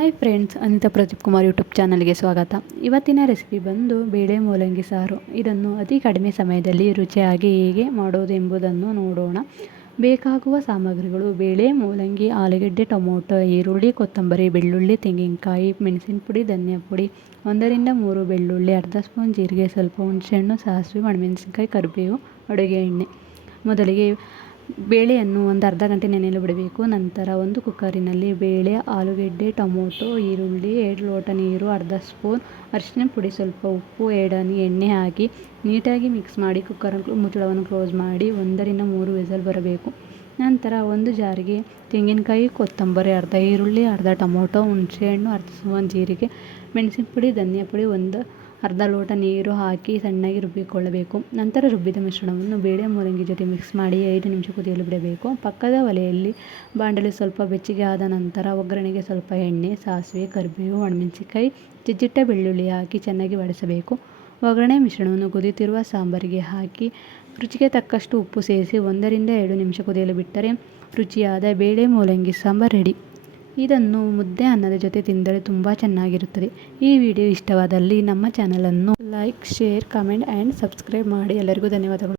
Hi friends, Anita Pradeep Kumar YouTube ಚಾನಲ್ಗೆ ಸ್ವಾಗತ. ಇವತ್ತಿನ ರೆಸಿಪಿ ಬಂದು ಬೇಳೆ ಮೂಲಂಗಿ ಸಾರು. ಇದನ್ನು ಅತಿ ಕಡಿಮೆ ಸಮಯದಲ್ಲಿ ರುಚಿಯಾಗಿ ಹೇಗೆ ಮಾಡೋದು ಎಂಬುದನ್ನು ನೋಡೋಣ. ಬೇಕಾಗುವ ಸಾಮಗ್ರಿಗಳು: ಬೇಳೆ, ಮೂಲಂಗಿ, ಆಲೂಗೆಡ್ಡೆ, ಟೊಮೊಟೊ, ಈರುಳ್ಳಿ, ಕೊತ್ತಂಬರಿ, ಬೆಳ್ಳುಳ್ಳಿ, ತೆಂಗಿನಕಾಯಿ, ಮೆಣಸಿನ ಪುಡಿ, ಧನಿಯಾ ಪುಡಿ, 1 ರಿಂದ 3 ಬೆಳ್ಳುಳ್ಳಿ, ಅರ್ಧ ಸ್ಪೂನ್ ಜೀರಿಗೆ, ಸ್ವಲ್ಪ ಹುಣಸೆಹಣ್ಣು, ಸಾಸಿವೆ, ಒಣಮೆಣಸಿನಕಾಯಿ, ಕರಿಬೇವು, ಅಡುಗೆ ಎಣ್ಣೆ. ಮೊದಲಿಗೆ ಬೇಳೆಯನ್ನು ಒಂದು ಅರ್ಧ ಗಂಟೆ ನೆನೆಯಲು ಬಿಡಬೇಕು. ನಂತರ ಒಂದು ಕುಕ್ಕರಿನಲ್ಲಿ ಬೇಳೆ, ಆಲೂಗೆಡ್ಡೆ, ಟೊಮೊಟೊ, ಈರುಳ್ಳಿ, 2 ಲೋಟ ನೀರು, ಅರ್ಧ ಸ್ಪೂನ್ ಅರಿಶಿನ ಪುಡಿ, ಸ್ವಲ್ಪ ಉಪ್ಪು, 2 ಹನಿ ಎಣ್ಣೆ ಹಾಕಿ ನೀಟಾಗಿ ಮಿಕ್ಸ್ ಮಾಡಿ ಕುಕ್ಕರ್ ಮುಚ್ಚಳವನ್ನು ಕ್ಲೋಸ್ ಮಾಡಿ 1 ರಿಂದ 3 ವಿಸಲ್ ಬರಬೇಕು. ನಂತರ ಒಂದು ಜಾರಿಗೆ ತೆಂಗಿನಕಾಯಿ, ಕೊತ್ತಂಬರಿ, ಅರ್ಧ ಈರುಳ್ಳಿ, ಅರ್ಧ ಟೊಮೊಟೊ, ಹುಣಸೆಹಣ್ಣು, ಅರ್ಧ ಸ್ಪೂನ್ ಜೀರಿಗೆ, ಮೆಣಸಿನ ಪುಡಿ, ಧನಿಯಾ ಪುಡಿ, ಅರ್ಧ ಲೋಟ ನೀರು ಹಾಕಿ ಸಣ್ಣಗೆ ರುಬ್ಬಿಕೊಳ್ಳಬೇಕು. ನಂತರ ರುಬ್ಬಿದ ಮಿಶ್ರಣವನ್ನು ಬೇಳೆ ಮೂಲಂಗಿ ಜೊತೆ ಮಿಕ್ಸ್ ಮಾಡಿ 5 ನಿಮಿಷ ಕುದಿಯಲು ಬಿಡಬೇಕು. ಪಕ್ಕದ ಒಲೆಯಲ್ಲಿ ಬಾಣಲೆ ಸ್ವಲ್ಪ ಬೆಚ್ಚಗೆ ಆದ ನಂತರ ಒಗ್ಗರಣೆಗೆ ಸ್ವಲ್ಪ ಎಣ್ಣೆ, ಸಾಸಿವೆ, ಕರಿಬೇವು, ಒಣಮೆಣಸಿನಕಾಯಿ, ಜಜ್ಜಿಟ್ಟ ಬೆಳ್ಳುಳ್ಳಿ ಹಾಕಿ ಚೆನ್ನಾಗಿ ಬಡಿಸಬೇಕು. ಒಗ್ಗರಣೆ ಮಿಶ್ರಣವನ್ನು ಕುದಿಯುತ್ತಿರುವ ಸಾಂಬಾರಿಗೆ ಹಾಕಿ ರುಚಿಗೆ ತಕ್ಕಷ್ಟು ಉಪ್ಪು ಸೇರಿಸಿ 1 ರಿಂದ 2 ನಿಮಿಷ ಕುದಿಯಲು ಬಿಟ್ಟರೆ ರುಚಿಯಾದ ಬೇಳೆ ಮೂಲಂಗಿ ಸಾಂಬಾರು ರೆಡಿ. ಇದನ್ನು ಮುದ್ದೆ, ಅನ್ನದ ಜೊತೆ ತಿಂದರೆ ತುಂಬ ಚೆನ್ನಾಗಿರುತ್ತದೆ. ಈ ವಿಡಿಯೋ ಇಷ್ಟವಾದಲ್ಲಿ ನಮ್ಮ ಚಾನಲನ್ನು like, share, comment and subscribe ಮಾಡಿ. ಎಲ್ಲರಿಗೂ ಧನ್ಯವಾದಗಳು.